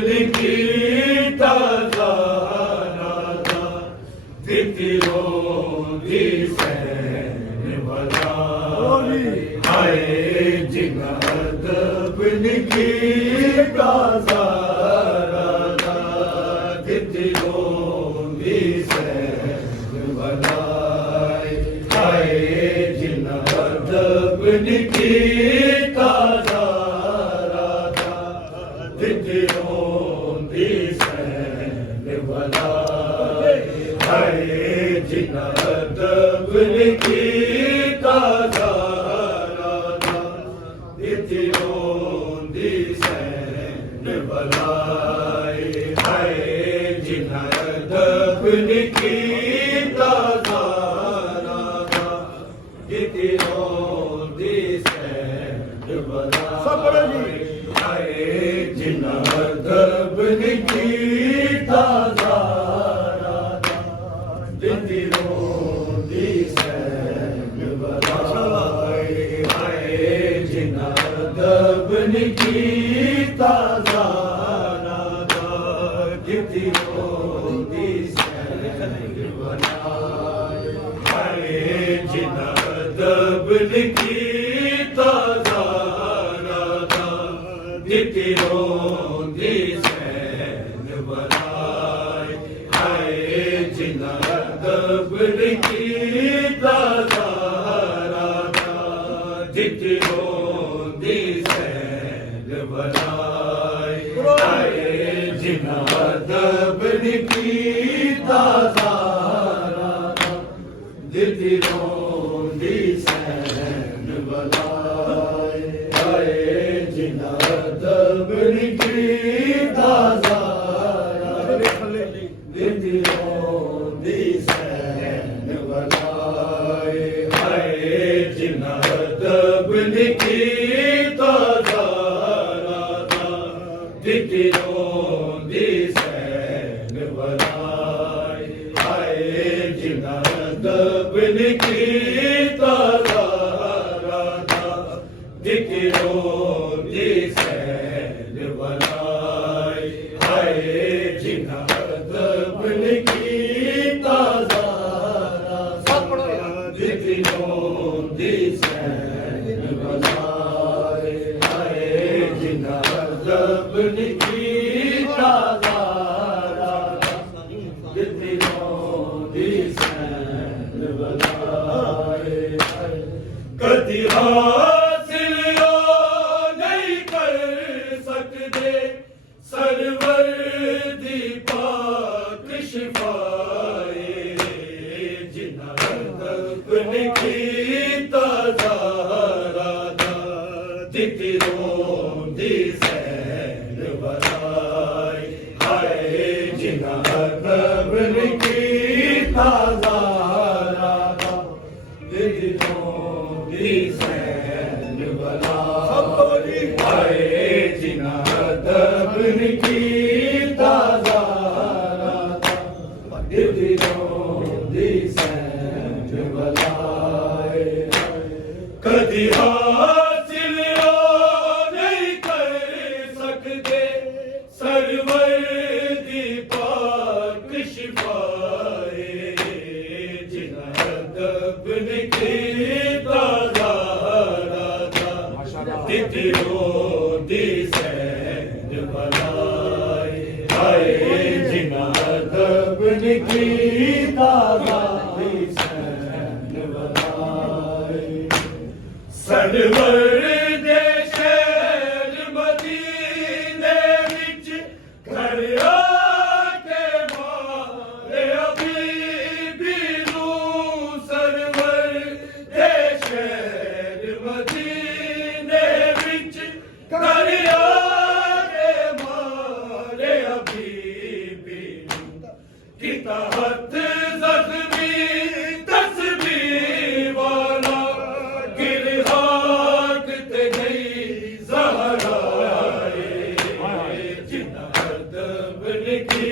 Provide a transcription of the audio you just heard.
लिखी ताजा राधा तितिरो दी सैन बलाई हाय जिन अदब लिखी ताजा राधा तितिरो दी सैन बलाई हाय जिन अदब लिखी ताजा राधा तितिरो दी सैन बलाई हाय जिन अदब लिखी ताजा राधा तितिरो दी सैन बलाई हाय जिन अदब लिखी ताजा राधा तितिरो दी सैन बलाई हाय जिन अदब लिखी ताजा राधा तितिरो दी सैन बलाई हाय जिन अदब लिखी ताजा राधा तितिरो दी सैन बलाई हाय जिन अदब लिखी ताजा राधा तितिरो दी सैन बलाई हाय जिन अदब लिखी ताजा राधा तितिरो दी सैन बलाई हाय जिन अदब लिखी ताजा राधा तितिरो दी सैन बलाई हाय जिन अदब लिखी ताजा राधा तितिरो दी सैन बलाई हाय जिन अदब लिखी ताजा राधा तितिरो दी सैन बलाई हाय जिन अदब लिखी ताजा राधा तितिरो दी सैन बलाई हाय जिन अदब लिखी ताजा राधा तितिरो दी सैन बलाई हाय जिन अदब लिखी ताजा राधा तितिरो दी सैन बलाई कदी हासिल नहीं कर सकते सरवर दी पाक शिफाए जिन अदब लिखी ताजा राधा तितिरो दी सैन बलाई हाय जिन अदब लिखी ताजा राधा तितिरो दी सैन बलाई हाय जिन अदब लिखी ताजा राधा तितिरो दी सैन बलाई कदी हासिल नहीं कर सकते सरवर दी पाक शिफाए जिन अदब लिखी ताजा राधा तितिरो दी सैन बलाई हाय जिन अदब लिखी ताजा दी सैन बलाई सरवर दे शहर मदीने विच घर आके मारे हबीबी नू सरवर दे शहर मदीने विच घर आके मारे हबीबी नू किता हथ जख्मी तस्बीह वाला गिर हाथ ते गई ज़हरा जिन अदब लिखी